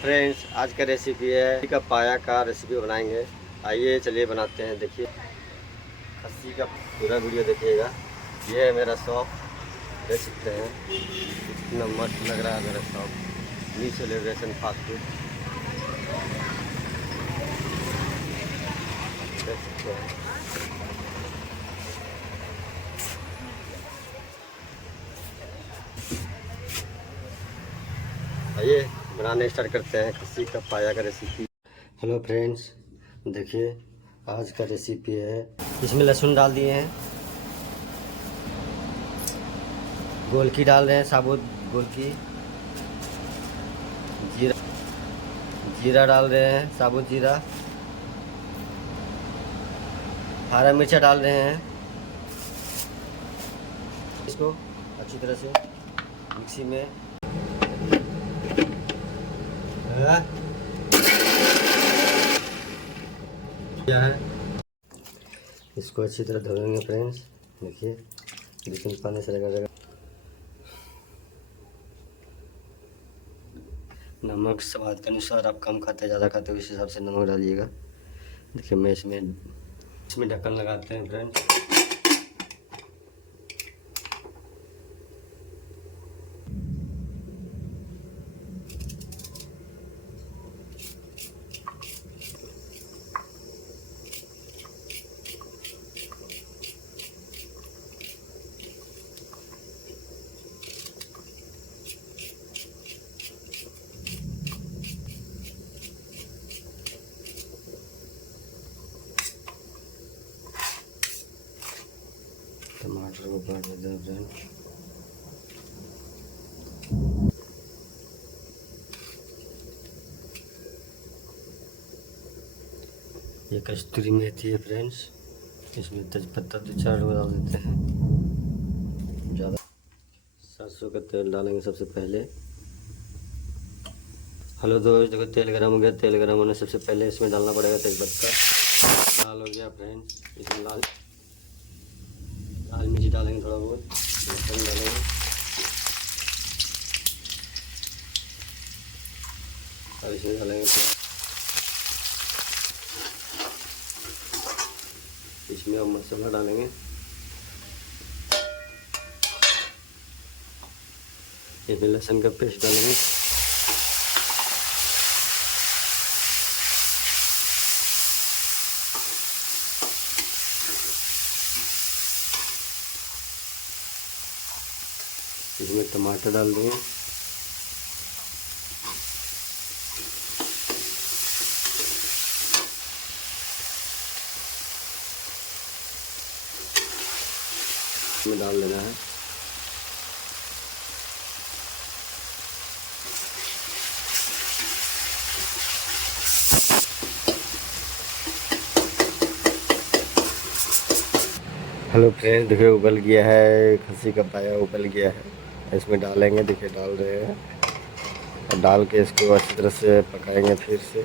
Friends, आज का recipe है खस्सी का पाया का रेसिपी बनाएंगे। आइए चलिए बनाते हैं। देखिए, खस्सी का पूरा वीडियो देखिएगा। ये है मेरा शॉप, देख सकते हैं कितना मस्त लग रहा है मेरा shop. New celebration fast food देख सकते हैं। आइए बनाने स्टार्ट करते हैं खस्सी का पाया का रेसिपी। हेलो फ्रेंड्स, देखिए आज का रेसिपी है। इसमें लहसुन डाल दिए हैं, गोलकी डाल रहे हैं, साबुत गोलकी, जीरा जीरा डाल रहे हैं, साबुत जीरा, हरा मिर्चा डाल रहे हैं। इसको अच्छी तरह से मिक्सी में किया है। इसको अच्छी तरह धोएंगे फ्रेंड्स। देखिए लेकिन पानी से रगड़ रगड़। नमक स्वाद के अनुसार, आप कम खाते ज़्यादा खाते हो उस हिसाब से नमक डालिएगा। देखिए मैं इसमें ढक्कन लगाते हैं फ्रेंड्स। टमाटर को काट देते हैं फ्रेंड्स। ये कस्तूरी मेथी है फ्रेंड्स, इसमें तेजपत्ता 2-4 डाल देते हैं। ज़्यादा सरसों का तेल डालेंगे सबसे पहले। हेलो दोस्त, देखो तेल गरम हो गया। तेल गरम होने सबसे पहले इसमें डालना पड़ेगा तेजपत्ता। लाल हो गया फ्रेंड्स, इसमें लाल मिर्च डालेंगे, थोड़ा बहुत लहसुन डालेंगे और इसमें डालेंगे प्याज। इसमें अब मसाला डालेंगे। इसमें लहसुन का पेस्ट डालेंगे। इसमें टमाटर डाल देंगे। इसमें डाल देना है। हेलो फ्रेंड्स, देखिए उबल गया है, खस्सी का पाया उबल गया है। इसमें डालेंगे, देखिए डाल रहे हैं और डाल के इसको अच्छी तरह से पकाएंगे फिर से।